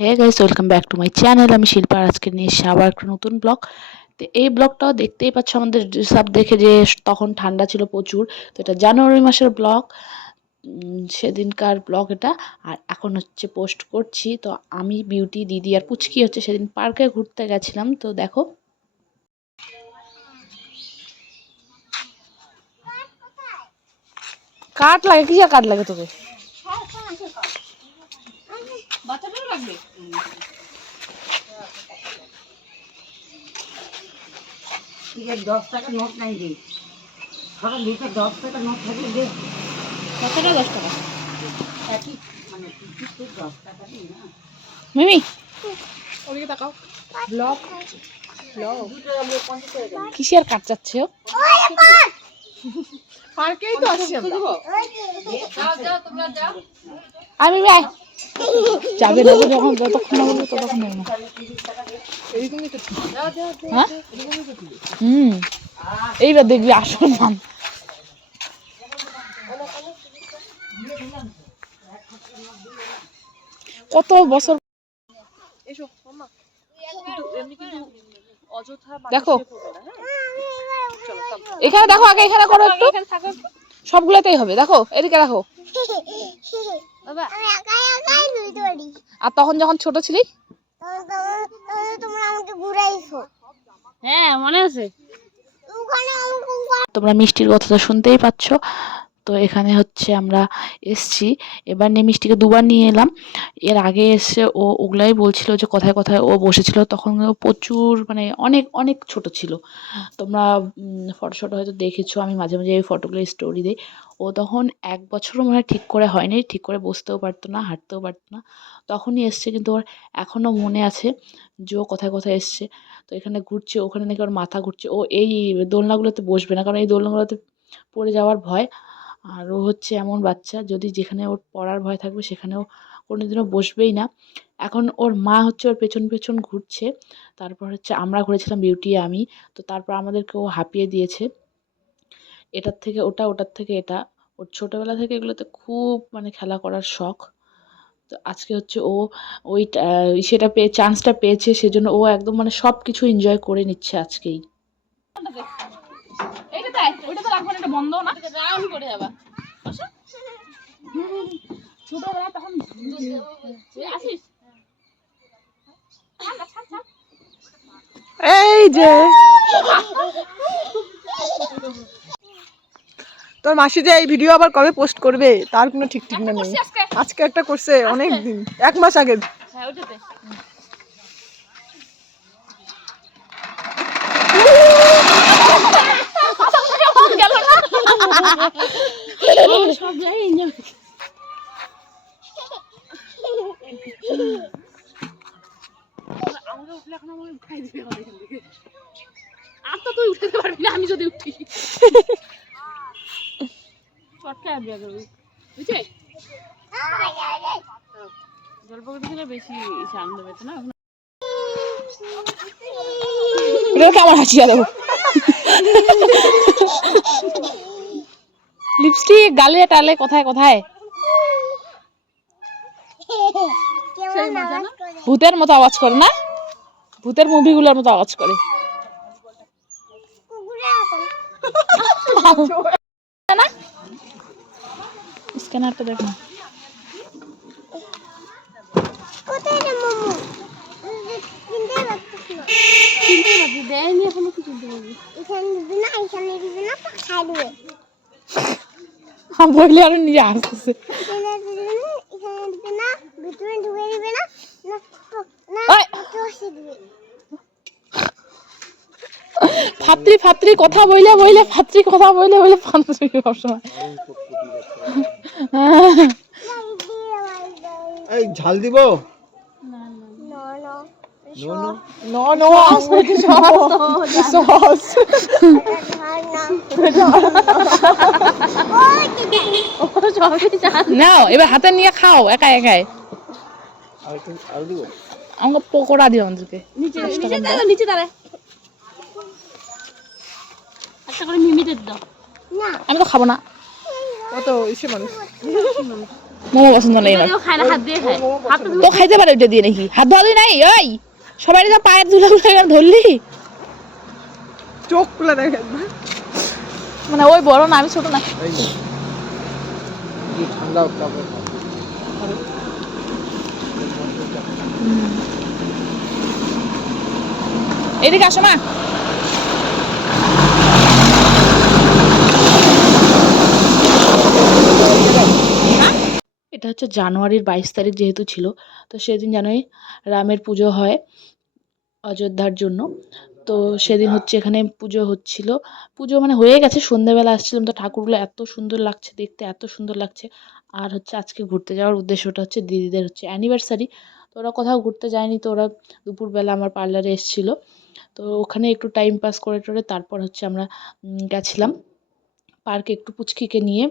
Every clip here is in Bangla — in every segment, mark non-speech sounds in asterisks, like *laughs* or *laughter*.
Hey guys welcome back to my channel আমি শিল্পা আজকে নিয়ে এসেছি আবার একটা নতুন ব্লগ তো এই ব্লগটাও দেখতেই পাচ্ছ আমাদের সব দেখে যে তখন ঠান্ডা ছিল প্রচুর। তো এটা জানুয়ারি মাসের ব্লগ সেদিনকার ব্লগ এটা। আর এখন হচ্ছে পোস্ট করছি। তো আমি বিউটি দিদি আর পুচকি হচ্ছে সেদিন পার্কে ঘুরতে গেছিলাম। তো দেখো। কাঠ লাগে, কি কাঠ লাগে তোকে? লাগবে? দশ টাকা নোট নাই রে। সকাল দিকে দশ টাকা নোট থাকলে দে বাচ্চাটাও দশ টাকা? একই মানে দশ টাকা দিই না? মিমি? ওদিকে তাকাও। ব্লগ ব্লগ কিসের কাঠ যাচ্ছে পার্কেই তো আসছি মিমি আয়। যাবে না যখন যতক্ষণ বলব ততক্ষণ নেবে না। হ্যাঁ? হুম। এইবার দেখবি আসল মান। কত বছর দেখো। হ্যাঁ? এখানে দেখো আগে এখানে করো একটু। সবগুলোতেই হবে দেখো এদিকে দেখো। বাবা। আর তখন যখন ছোট ছিলি? তোমরা আমাকে ঘুরাইছো। হ্যাঁ মনে আছে। তোমরা মিষ্টির কথা তো শুনতেই পাচ্ছ। তো এখানে হচ্ছে আমরা এসছি। এবার নিয়ে মিষ্টিকে দুবার নিয়ে এলাম। এর আগে এসে ও ওগুলাই বলছিল যে কথায় কথায় ও বসেছিল। তখন ও প্রচুর মানে অনেক অনেক ছোট ছিল। তোমরা ফটো শটো হয়তো দেখেছ। আমি মাঝে মাঝে এই ফটোগুলো স্টোরি দিই। ও তখন এক বছরও মনে ঠিক করে হয়নি। ঠিক করে বসতেও পারতো না, হাঁটতেও পারতো না। তখনই এসছে কিন্তু ওর এখনও মনে আছে যে ও কোথায় কোথায় এসছে। তো এখানে ঘুরছে। ওখানে নাকি ওর মাথা ঘুরছে। ও এই দোলনাগুলোতে বসবে না। কারণ এই দোলনাগুলোতে পড়ে যাওয়ার ভয়। আর ও হচ্ছে এমন বাচ্চা যদি যেখানে ওর পড়ার ভয় থাকবে সেখানেও কোনোদিনও বসবেই না। এখন ওর মা হচ্ছে ওর পেছন পেছন ঘুরছে। তারপর হচ্ছে আমরা ঘুরেছিলাম বিউটি, আমি। তো তারপর আমাদেরকে ও হাঁপিয়ে দিয়েছে। এটার থেকে ওটা, ওটার থেকে এটা। ওর ছোটোবেলা থেকে এগুলোতে খুব মানে খেলা করার শখ। তো আজকে হচ্ছে ও ওই সেটা পেয়ে চান্সটা পেয়েছে। সেজন্য ও একদম মানে সব কিছু এনজয় করে নিচ্ছে আজকেই। এইটা তাই ওইটা তো রাখবেন এটা বন্ধ না। রাউন্ড করে যাবা ছোটবেলায় তখন আসিস। এই যে। তোর মাসি যে এই ভিডিও আবার কবে পোস্ট করবে তার কোনো ঠিক ঠিক না নেই। আজকে। আজকে একটা করছে অনেক দিন এক মাস আগে। হ্যাঁ ওইটাতে আর তো তুই উঠতে পারবি না আমি যদি উঠি চটকা আসবে আগে বুঝছে জলপাইগুড়ি থেকে বেশি আনন্দ পেতে না এটা আমার হাসি দেখো লিপস্টিক গালে টালে কোথায় কোথায়? কেমন আওয়াজ করে? ভূতের মতো আওয়াজ করে না? ভূতের মুভিগুলোর মতো আওয়াজ করে। কুকুরে *laughs* স্ক্যানারটা দেখ। না কোথায় রে মামু? কিনতে পারছিস না। চিনতে পারছি দেয়নি এখনও কি চিনতে পারবি। এখানে দিবি না এখানে দিবি না খাই দিবে। আমি বললে আরও নিজে দিবি ফাত্রি ফাত্রি কথা বইলে বইলে ফাত্রি কথা বইলে বইলে ফাত্রি সবসময়। এই ঝাল দিব? না না। No no no no sauce নাও এবার হাতে নিয়ে খাও একা একাই। আমাকে পকোড়া দিও আমাদেরকে। নিচে নিচে দাঁড়া নিচে দাঁড়া। একটা করে মিমিদের দাও। আমি তো খাব না। কত ইসে মানুষ। মোমো পছন্দ নেই আমার। তো তো খাইতে পারে ওইটা দিয়ে নাকি? হাত ধোয়া নাই ওই! সবাই তো পায়ের ধুলো ধরলি? চোখ খুলে দেখেন মানে ওই বড় না আমি ছোট না। ঠান্ডা এদিকে আসো মা। এটা হচ্ছে জানুয়ারির বাইশ তারিখ যেহেতু ছিল, তো সেদিন জানোই রামের পুজো হয় অযোধ্যার জন্য। তো সেদিন হচ্ছে এখানে পুজো হচ্ছিল। পুজো মানে হয়ে গেছে সন্ধ্যেবেলা আসছিলাম, তো ঠাকুরগুলো এত সুন্দর লাগছে দেখতে, এত সুন্দর লাগছে। আর হচ্ছে আজকে ঘুরতে যাওয়ার উদ্দেশ্যটা হচ্ছে দিদিদের হচ্ছে অ্যানিভার্সারি তো ওরা কোথাও ঘুরতে যায়নি, তো ওরা দুপুরবেলা আমার পার্লারে এসেছিল। তো ওখানে একটু টাইম পাস করে টোরে তারপর হচ্ছে আমরা গেছিলাম। পার্কে একটু পুচকিকে নিয়ে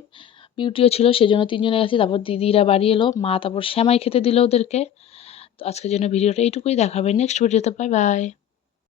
বিউটিও ছিল, সেজন্য তিনজনে গেছি, তারপর দিদিরা বাড়ি এলো, মা তারপর শ্যামাই খেতে দিল ওদেরকে। তো আজকের জন্য ভিডিওটা এইটুকুই দেখাবে নেক্সট ভিডিওতে বাই বাই